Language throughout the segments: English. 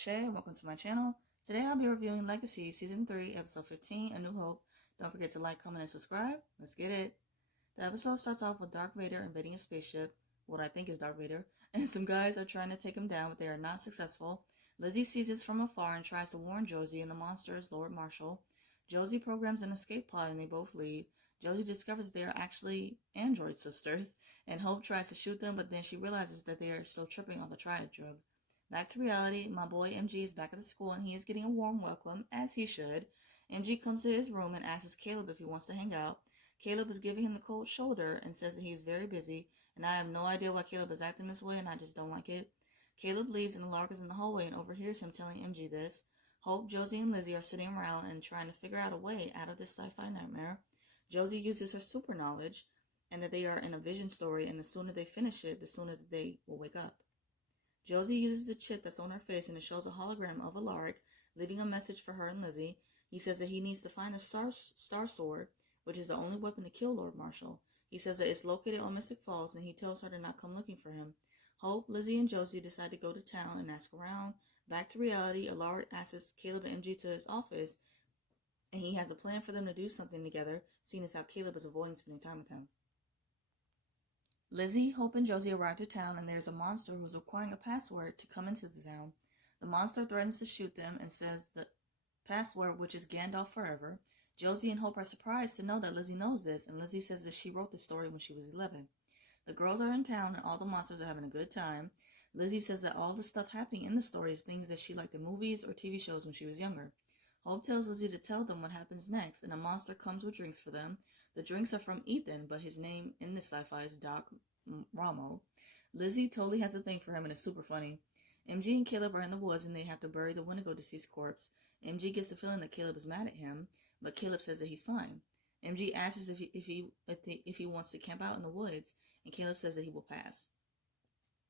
Shay, and welcome to my channel. Today I'll be reviewing Legacies Season 3, Episode 15, A New Hope. Don't forget to like, comment, and subscribe. Let's get it. The episode starts off with Darth Vader invading a spaceship, what I think is Darth Vader, and some guys are trying to take him down, but they are not successful. Lizzie sees this from afar and tries to warn Josie, and the monster is Lord Marshall. Josie programs an escape pod and they both leave. Josie discovers that they are actually android sisters, and Hope tries to shoot them, but then she realizes that they are still tripping on the triad drug. Back to reality, my boy MG is back at the school and he is getting a warm welcome, as he should. MG comes to his room and asks Caleb if he wants to hang out. Caleb is giving him the cold shoulder and says that he is very busy, and I have no idea why Caleb is acting this way and I just don't like it. Caleb leaves and Lark is in the hallway and overhears him telling MG this. Hope, Josie, and Lizzie are sitting around and trying to figure out a way out of this sci-fi nightmare. Josie uses her super knowledge and that they are in a vision story, and the sooner they finish it, the sooner that they will wake up. Josie uses the chip that's on her face and it shows a hologram of Alaric, leaving a message for her and Lizzie. He says that he needs to find the Star Sword, which is the only weapon to kill Lord Marshall. He says that it's located on Mystic Falls and he tells her to not come looking for him. Hope, Lizzie, and Josie decide to go to town and ask around. Back to reality, Alaric asks Caleb and MG to his office and he has a plan for them to do something together, seeing as how Caleb is avoiding spending time with him. Lizzie, Hope, and Josie arrive to town and there's a monster who is requiring a password to come into the town. The monster threatens to shoot them and says the password, which is Gandalf forever. Josie and Hope are surprised to know that Lizzie knows this, and Lizzie says that she wrote the story when she was 11. The girls are in town and all the monsters are having a good time. Lizzie says that all the stuff happening in the story is things that she liked in movies or TV shows when she was younger. Hope tells Lizzie to tell them what happens next, and a monster comes with drinks for them. The drinks are from Ethan, but his name in this sci-fi is Doc Ramo. Lizzie totally has a thing for him and it's super funny. MG and Caleb are in the woods and they have to bury the Wendigo deceased corpse. MG gets the feeling that Caleb is mad at him, but Caleb says that he's fine. MG asks if he wants to camp out in the woods, and Caleb says that he will pass.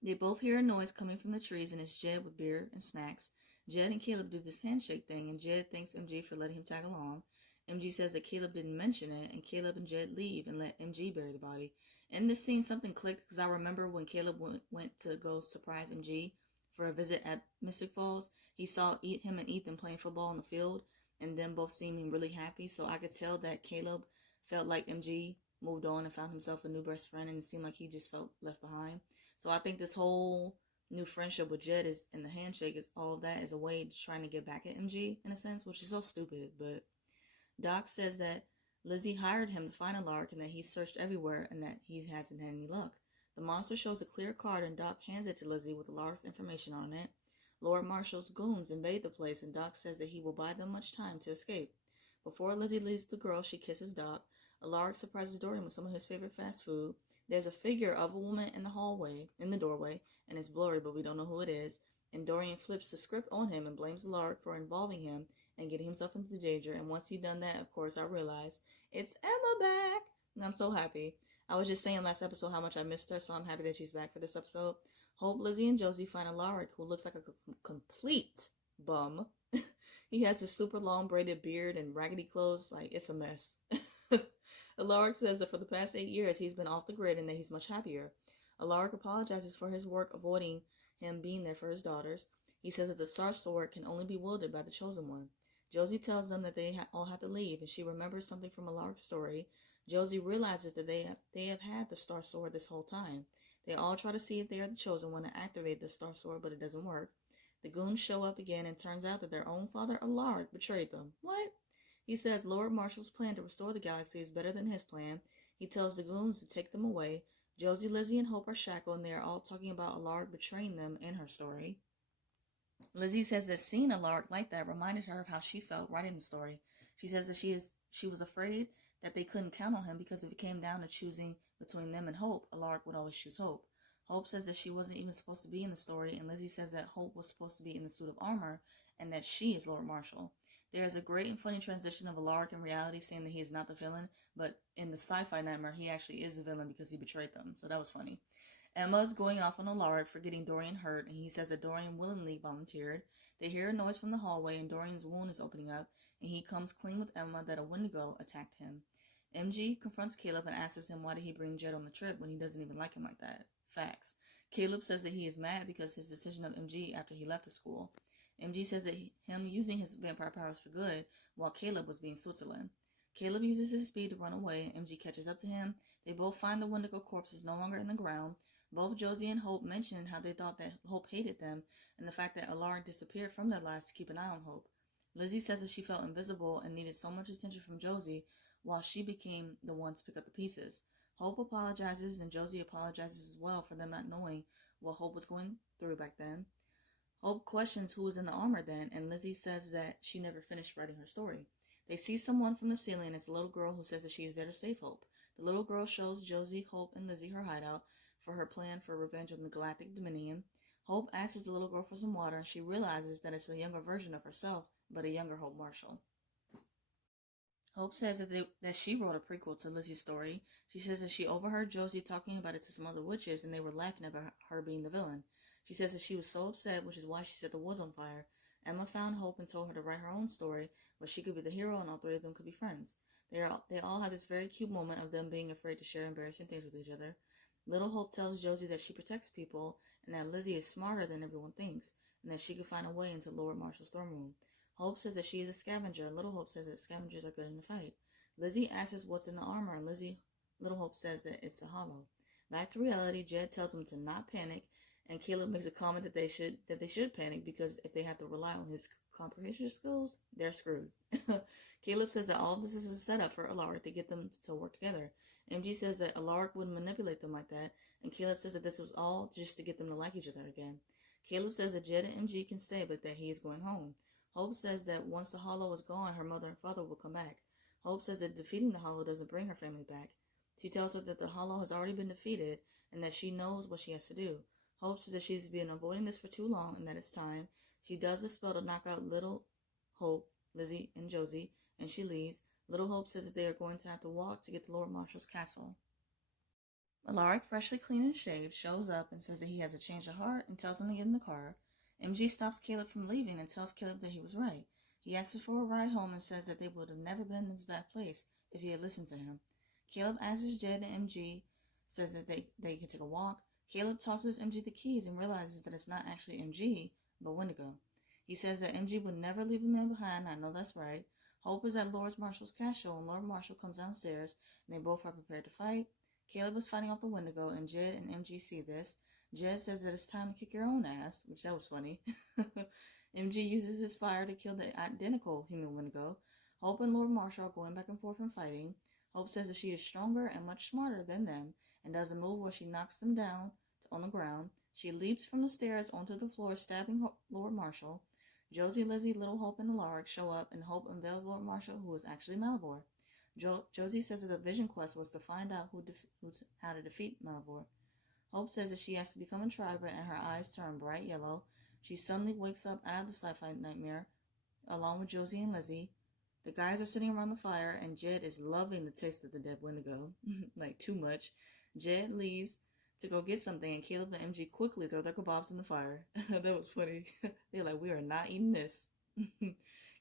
They both hear a noise coming from the trees, and it's Jed with beer and snacks. Jed and Caleb do this handshake thing, and Jed thanks MG for letting him tag along. MG says that Caleb didn't mention it, and Caleb and Jed leave and let MG bury the body. In this scene, something clicked, because I remember when Caleb went to go surprise MG for a visit at Mystic Falls, he saw him and Ethan playing football on the field, and them both seeming really happy, so I could tell that Caleb felt like MG moved on and found himself a new best friend, and it seemed like he just felt left behind. So I think this whole new friendship with Jed is, and the handshake is all of that is a way to trying to get back at MG in a sense, which is so stupid. But Doc says that Lizzie hired him to find Alaric and that he's searched everywhere and that he hasn't had any luck. The monster shows a clear card and Doc hands it to Lizzie with Alaric's information on it. Lord Marshall's goons invade the place and Doc says that he will buy them much time to escape. Before Lizzie leaves the girl, she kisses Doc. Alaric surprises Dorian with some of his favorite fast food. There's a figure of a woman in the doorway, and it's blurry, but we don't know who it is. And Dorian flips the script on him and blames Alaric for involving him and getting himself into danger. And once he'd done that, of course, I realized it's Emma back. And I'm so happy. I was just saying last episode how much I missed her, so I'm happy that she's back for this episode. Hope, Lizzie, and Josie find Alaric, who looks like a complete bum. He has this super long braided beard and raggedy clothes. Like, it's a mess. Alaric says that for the past 8 years, he's been off the grid and that he's much happier. Alaric apologizes for his work avoiding him being there for his daughters. He says that the Star Sword can only be wielded by the Chosen One. Josie tells them that they all have to leave, and she remembers something from Alaric's story. Josie realizes that they have had the Star Sword this whole time. They all try to see if they are the Chosen One to activate the Star Sword, but it doesn't work. The goons show up again, and turns out that their own father, Alaric, betrayed them. What? He says Lord Marshall's plan to restore the galaxy is better than his plan. He tells the goons to take them away. Josie, Lizzie, and Hope are shackled, and they are all talking about Alaric betraying them in her story. Lizzie says that seeing Alaric like that reminded her of how she felt writing the story. She says that she was afraid that they couldn't count on him because if it came down to choosing between them and Hope, Alaric would always choose Hope. Hope says that she wasn't even supposed to be in the story, and Lizzie says that Hope was supposed to be in the suit of armor and that she is Lord Marshall. There is a great and funny transition of Alaric in reality saying that he is not the villain, but in the sci-fi nightmare, he actually is the villain because he betrayed them, so that was funny. Emma's going off on Alaric for getting Dorian hurt, and he says that Dorian willingly volunteered. They hear a noise from the hallway, and Dorian's wound is opening up, and he comes clean with Emma that a Wendigo attacked him. MG confronts Caleb and asks him why did he bring Jed on the trip when he doesn't even like him like that. Facts. Caleb says that he is mad because his decision of MG after he left the school. MG says that him using his vampire powers for good, while Caleb was being Switzerland. Caleb uses his speed to run away. MG catches up to him. They both find the Wendigo corpse is no longer in the ground. Both Josie and Hope mention how they thought that Hope hated them, and the fact that Alaric disappeared from their lives to keep an eye on Hope. Lizzie says that she felt invisible and needed so much attention from Josie, while she became the one to pick up the pieces. Hope apologizes, and Josie apologizes as well for them not knowing what Hope was going through back then. Hope questions who was in the armor then, and Lizzie says that she never finished writing her story. They see someone from the ceiling, and it's a little girl who says that she is there to save Hope. The little girl shows Josie, Hope, and Lizzie her hideout for her plan for revenge on the Galactic Dominion. Hope asks the little girl for some water, and she realizes that it's a younger version of herself, but a younger Hope Marshall. Hope says that she wrote a prequel to Lizzie's story. She says that she overheard Josie talking about it to some other witches, and they were laughing about her being the villain. She says that she was so upset, which is why she set the woods on fire. Emma found Hope and told her to write her own story, but she could be the hero and all three of them could be friends. They all have this very cute moment of them being afraid to share embarrassing things with each other. Little Hope tells Josie that she protects people, and that Lizzie is smarter than everyone thinks, and that she could find a way into Lord Marshall's throne room. Hope says that she is a scavenger. Little Hope says that scavengers are good in the fight. Lizzie asks what's in the armor, and Little Hope says that it's a hollow. Back to reality, Jed tells them to not panic, and Caleb makes a comment that they should panic because if they have to rely on his comprehension skills, they're screwed. Caleb says that all of this is a setup for Alaric to get them to work together. MG says that Alaric wouldn't manipulate them like that, and Caleb says that this was all just to get them to like each other again. Caleb says that Jed and MG can stay, but that he is going home. Hope says that once the hollow is gone, her mother and father will come back. Hope says that defeating the hollow doesn't bring her family back. She tells her that the hollow has already been defeated and that she knows what she has to do. Hope says that she's been avoiding this for too long and that it's time. She does the spell to knock out Little Hope, Lizzie, and Josie, and she leaves. Little Hope says that they are going to have to walk to get to Lord Marshall's castle. Alaric, freshly clean and shaved, shows up and says that he has a change of heart and tells him to get in the car. MG stops Caleb from leaving and tells Caleb that he was right. He asks for a ride home and says that they would have never been in this bad place if he had listened to him. Caleb asks Jed and MG, says that they can take a walk. Caleb tosses MG the keys and realizes that it's not actually MG, but Wendigo. He says that MG would never leave a man behind. I know that's right. Hope is at Lord Marshall's castle, and Lord Marshall comes downstairs, and they both are prepared to fight. Caleb is fighting off the Wendigo, and Jed and MG see this. Jed says that it's time to kick your own ass, which that was funny. MG uses his fire to kill the identical human Wendigo. Hope and Lord Marshall are going back and forth and fighting. Hope says that she is stronger and much smarter than them, and does a move where she knocks them down on the ground. She leaps from the stairs onto the floor, stabbing Lord Marshall. Josie, Lizzie, Little Hope, and Alaric show up, and Hope unveils Lord Marshall, who is actually Malivore. Josie says that the vision quest was to find out how to defeat Malivore. Hope says that she has to become a triber, and her eyes turn bright yellow. She suddenly wakes up out of the sci-fi nightmare, along with Josie and Lizzie. The guys are sitting around the fire, and Jed is loving the taste of the dead Wendigo. Like, too much. Jed leaves to go get something, and Caleb and MG quickly throw their kebabs in the fire. That was funny. They're like, we are not eating this.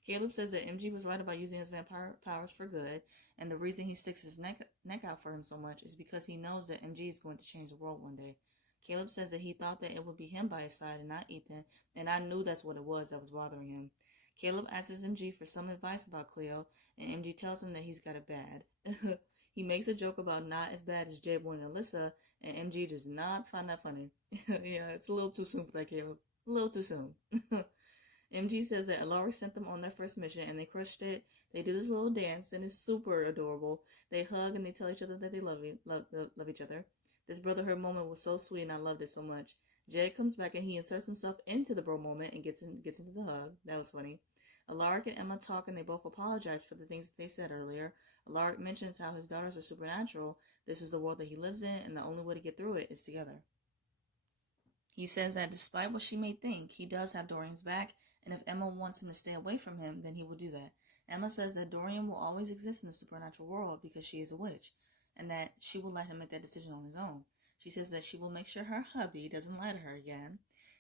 Caleb says that MG was right about using his vampire powers for good, and the reason he sticks his neck out for him so much is because he knows that MG is going to change the world one day. Caleb says that he thought that it would be him by his side and not Ethan, and I knew that's what it was that was bothering him. Caleb asks MG for some advice about Cleo, and MG tells him that he's got it bad. He makes a joke about not as bad as Jade and Alyssa, and MG does not find that funny. Yeah, it's a little too soon for that, Caleb. A little too soon. MG says that Alaric sent them on their first mission, and they crushed it. They do this little dance, and it's super adorable. They hug, and they tell each other that they love each other. This brotherhood moment was so sweet, and I loved it so much. Jed comes back, and he inserts himself into the bro moment and gets into the hug. That was funny. Alaric and Emma talk, and they both apologize for the things that they said earlier. Alaric mentions how his daughters are supernatural. This is the world that he lives in, and the only way to get through it is together. He says that despite what she may think, he does have Dorian's back, and if Emma wants him to stay away from him, then he will do that. Emma says that Dorian will always exist in the supernatural world because she is a witch, and that she will let him make that decision on his own. She says that she will make sure her hubby doesn't lie to her again.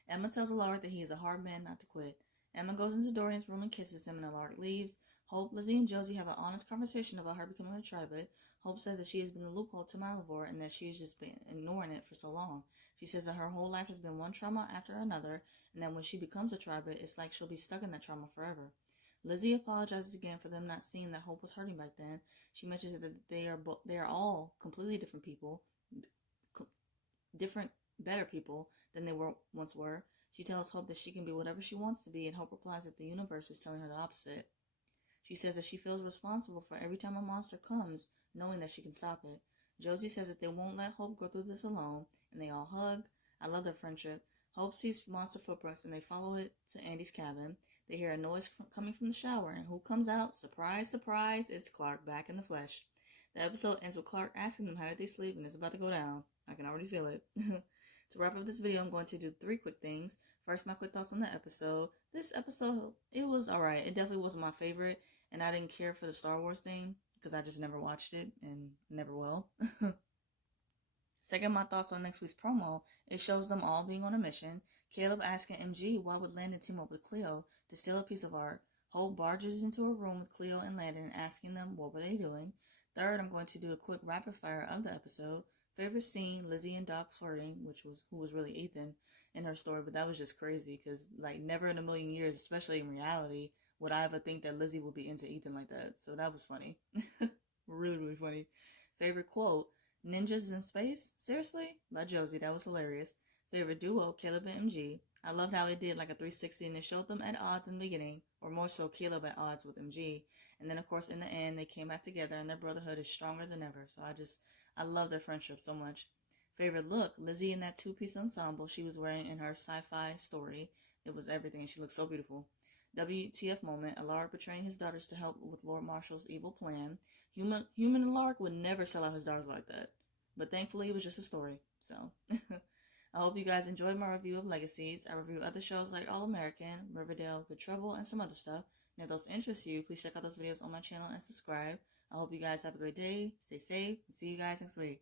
Emma tells Alaric that he is a hard man not to quit. Emma goes into Dorian's room and kisses him, and Alaric leaves. Hope, Lizzie, and Josie have an honest conversation about her becoming a tribute. Hope says that she has been the loophole to Malivore and that she has just been ignoring it for so long. She says that her whole life has been one trauma after another, and that when she becomes a tribute, it's like she'll be stuck in that trauma forever. Lizzie apologizes again for them not seeing that Hope was hurting back then. She mentions that they are all completely different people, different, better people than they once were. She tells Hope that she can be whatever she wants to be, and Hope replies that the universe is telling her the opposite. She says that she feels responsible for every time a monster comes, knowing that she can stop it. Josie says that they won't let Hope go through this alone, and they all hug. I love their friendship. Hope sees monster footprints, and they follow it to Andy's cabin. They hear a noise coming from the shower, and who comes out? Surprise, surprise, it's Clark back in the flesh. The episode ends with Clark asking them how did they sleep, and it's about to go down. I can already feel it. To wrap up this video, I'm going to do 3 quick things. First, my quick thoughts on the episode. This episode, it was alright. It definitely wasn't my favorite, and I didn't care for the Star Wars thing, because I just never watched it, and never will. Second, my thoughts on next week's promo. It shows them all being on a mission. Caleb asking MG why would Landon team up with Cleo to steal a piece of art. Hope barges into a room with Cleo and Landon and asking them what were they doing. Third, I'm going to do a quick rapid fire of the episode. Favorite scene, Lizzie and Doc flirting, who was really Ethan in her story, but that was just crazy because like never in a million years, especially in reality, would I ever think that Lizzie would be into Ethan like that. So that was funny. Really, really funny. Favorite quote, Ninjas in Space? Seriously? By Josie. That was hilarious. Favorite duo, Caleb and MG. I loved how it did like a 360 and it showed them at odds in the beginning, or more so Caleb at odds with MG. And then of course in the end they came back together and their brotherhood is stronger than ever. So I love their friendship so much. Favorite look, Lizzie in that 2-piece ensemble she was wearing in her sci-fi story. It was everything. She looked so beautiful. WTF moment, Alaric betraying his daughters to help with Lord Marshall's evil plan. Human Alaric would never sell out his daughters like that. But thankfully it was just a story. So I hope you guys enjoyed my review of Legacies. I review other shows like All American, Riverdale, Good Trouble, and some other stuff. And if those interest you, please check out those videos on my channel and subscribe. I hope you guys have a great day, stay safe, and see you guys next week.